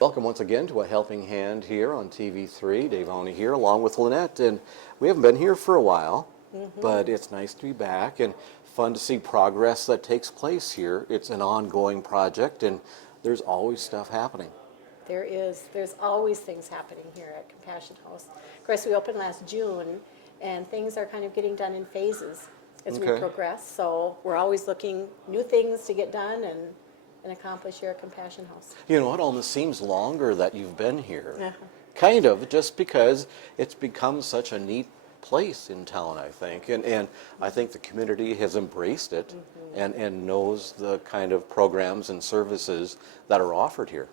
Welcome once again to A Helping Hand here on TV3. Dave Oney here along with Lynette, and we haven't been here for a while, but it's nice to be back and fun to see progress that takes place here. It's an ongoing project and there's always stuff happening. There is. There's always things happening here at Compassion House. Of course, we opened last June, and things are kind of getting done in phases as we Okay. progress. So we're always looking new things to get done and accomplish here at Compassion House. You know, it almost seems longer that you've been here. Uh-huh. Kind of, just because it's become such a neat place in town, I think. And I think the community has embraced it and knows the kind of programs and services that are offered here.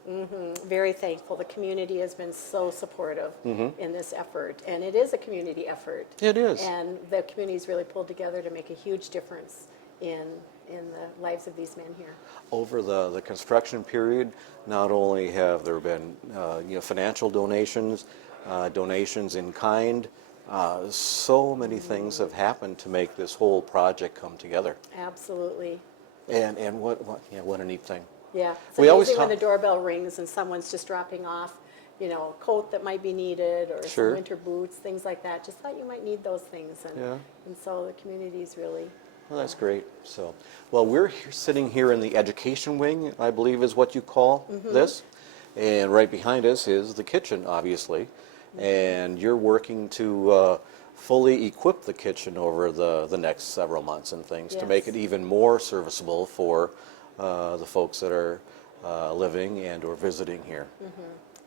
Very thankful. The community has been so supportive in this effort, and it is a community effort. It is. And the community's really pulled together to make a huge difference in the lives of these men here. Over the construction period, not only have there been financial donations, donations in kind, so many things have happened to make this whole project come together. Absolutely. And what a neat thing. Yeah, it's We always amazing when talk- the doorbell rings and someone's just dropping off, a coat that might be needed or Sure. some winter boots, things like that. Just thought you might need those things, Yeah. and so the community's really. Well, that's great. So, well, we're sitting here in the education wing, I believe is what you call this. And right behind us is the kitchen, obviously. And you're working to fully equip the kitchen over the next several months and things to make Yes. it even more serviceable for the folks that are living and or visiting here.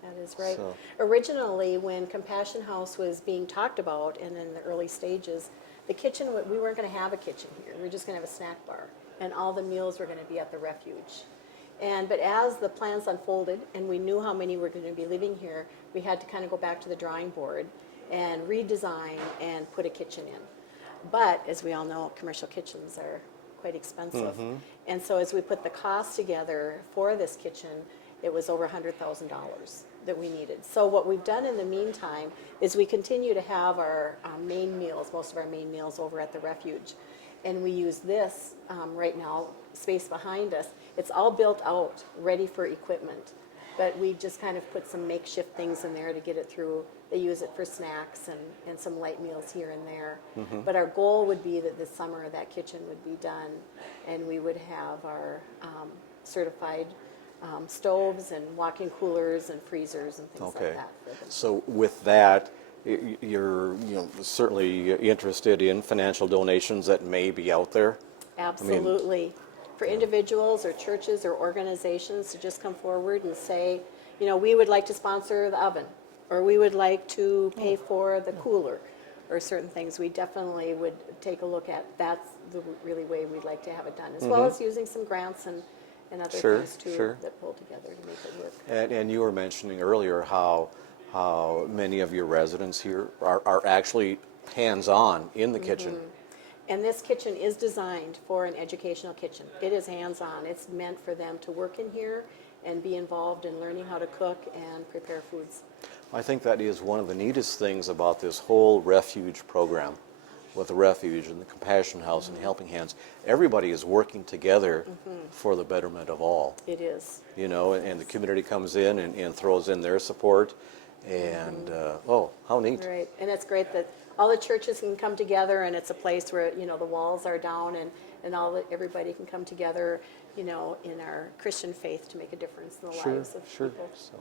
That is right. So- Originally, when Compassion House was being talked about and in the early stages, the kitchen, we weren't going to have a kitchen here. We were just going to have a snack bar, and all the meals were going to be at the refuge. But as the plans unfolded and we knew how many were going to be living here, we had to kind of go back to the drawing board and redesign and put a kitchen in. But as we all know, commercial kitchens are quite expensive. And so as we put the cost together for this kitchen, it was over $100,000 that we needed. So what we've done in the meantime is we continue to have our main meals, most of our main meals over at the refuge. And we use this right now, space behind us. It's all built out, ready for equipment. But we just kind of put some makeshift things in there to get it through. They use it for snacks and some light meals here and there. But our goal would be that this summer that kitchen would be done and we would have our certified stoves and walk-in coolers and freezers and things Okay. like that. For them. So with that, you're certainly interested in financial donations that may be out there. Absolutely. For individuals or churches or organizations to just come forward and say, we would like to sponsor the oven, or we would like to pay for the cooler, or certain things, we definitely would take a look at. That's the really way we'd like to have it done, as well as using some grants and other Sure, things too sure. that pull together to make it work. And you were mentioning earlier how many of your residents here are actually hands-on in the kitchen. And this kitchen is designed for an educational kitchen. It is hands-on. It's meant for them to work in here and be involved in learning how to cook and prepare foods. I think that is one of the neatest things about this whole refuge program with the refuge and the Compassion House and Helping Hands. Everybody is working together for the betterment of all, It is. and the community comes in and throws in their support. And, how neat. Right, and it's great that all the churches can come together, and it's a place where, the walls are down, and everybody can come together, in our Christian faith to make a difference in the lives of people. So,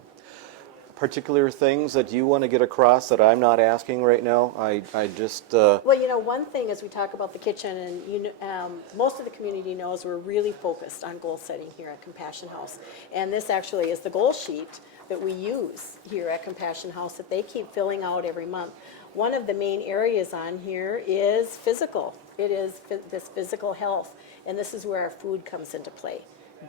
particular things that you want to get across that I'm not asking right now? I just, Well, one thing as we talk about the kitchen, and most of the community knows we're really focused on goal setting here at Compassion House. And this actually is the goal sheet that we use here at Compassion House that they keep filling out every month. One of the main areas on here is physical. It is this physical health, and this is where our food comes into play.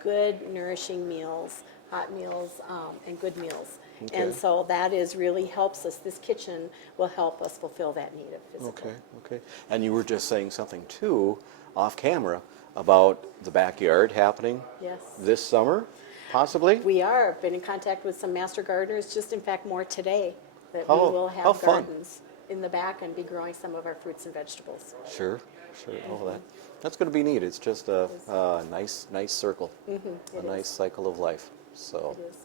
Good, nourishing meals, hot meals, and good meals. Okay. And so that really helps us. This kitchen will help us fulfill that need of physical. okay. And you were just saying something too, off camera, about the backyard happening Yes. this summer, possibly? We are. Been in contact with some master gardeners, just in fact more today, that How- we will how have fun. gardens in the back and be growing some of our fruits and vegetables. Sure. Oh, that's going to be neat. It's just a nice circle, a It nice is. cycle of life. So, It is.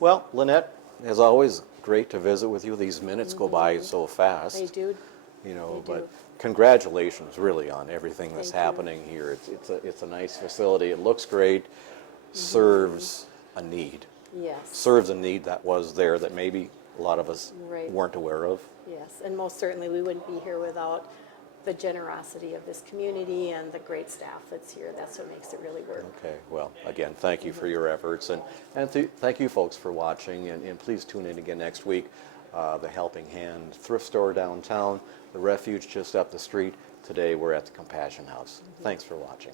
Well, Lynette, as always, great to visit with you. These minutes go by so fast. They do. You know, They do. but congratulations really on everything that's Thank you. happening here. It's a nice facility. It looks great, serves a need. Yes. Serves a need that was there that maybe a lot of us Right. weren't aware of. Yes, and most certainly we wouldn't be here without the generosity of this community and the great staff that's here. That's what makes it really work. Okay, well, again, thank you for your efforts, and thank you folks for watching, and please tune in again next week. The Helping Hand Thrift Store downtown, the Refuge just up the street. Today we're at the Compassion House. Thanks for watching.